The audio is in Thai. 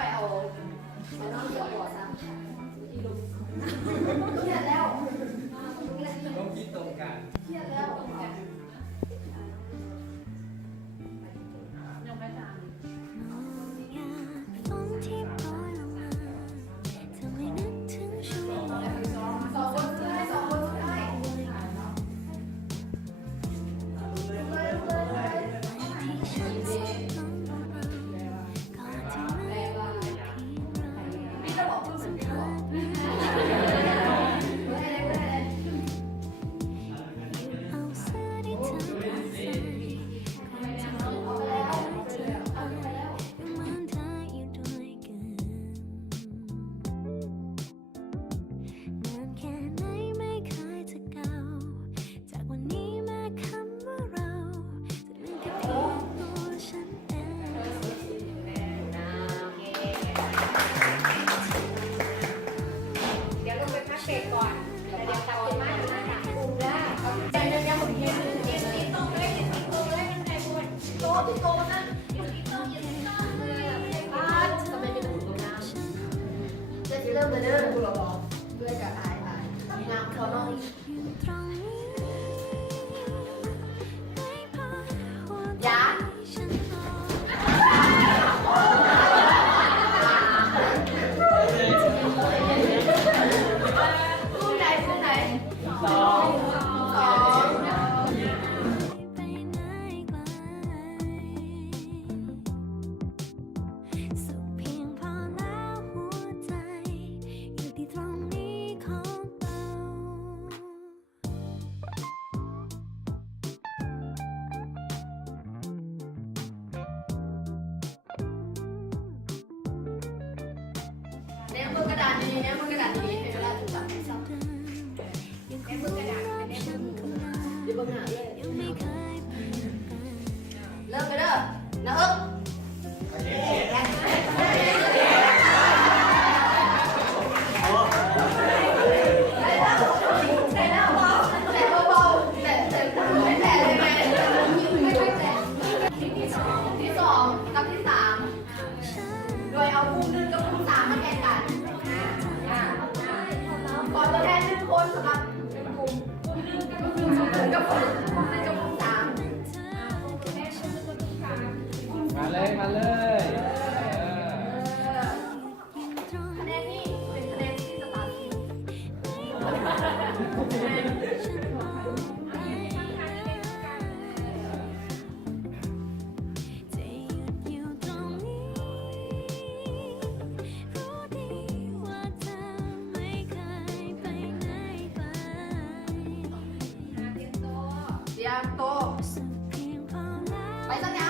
ไปเอาไปนอนเกี่ยวหัวซะเครียดแล้วต้องคิดตรงกันเครียดแล้วยังไม่ตามก่อนเดี๋ยวกลับขึ้นมาอยู่นะปูแล้วเดี๋ยวผมยืนตีตรงเลยตีตรงเลยมันไหนบุญโตที่โตนั่นตีตรงยืนตีตรงเลยบ้านทำไมเป็นตรงน้ำจะเริ่มเลยเด้อกูหรอบอกด้วยกับอายน้ำเขาน้องยาเนี่ยมือกระดาษนี้เนี่ยมือกระดาษนี้เป็นกระดาษจับเนี่ยมือกระดาษเนี่ยมือเดี๋ยวบังหาเลยเริ่มไปเด้อนะเอิ๊กที่สองกับที่สามโดยเอามุมหนึ่งกับมุมสามมาแข่งกันก่อนตัวแทน1 คนสำหรับกลุ่มหนึ่งกับกลุ่ม2กับกลุ่ม1กับกลุ่ม3มาเลยคะแนนนี่เป็นคะแนนที่สตาร์ทเตรียมโตไปสักอย่าง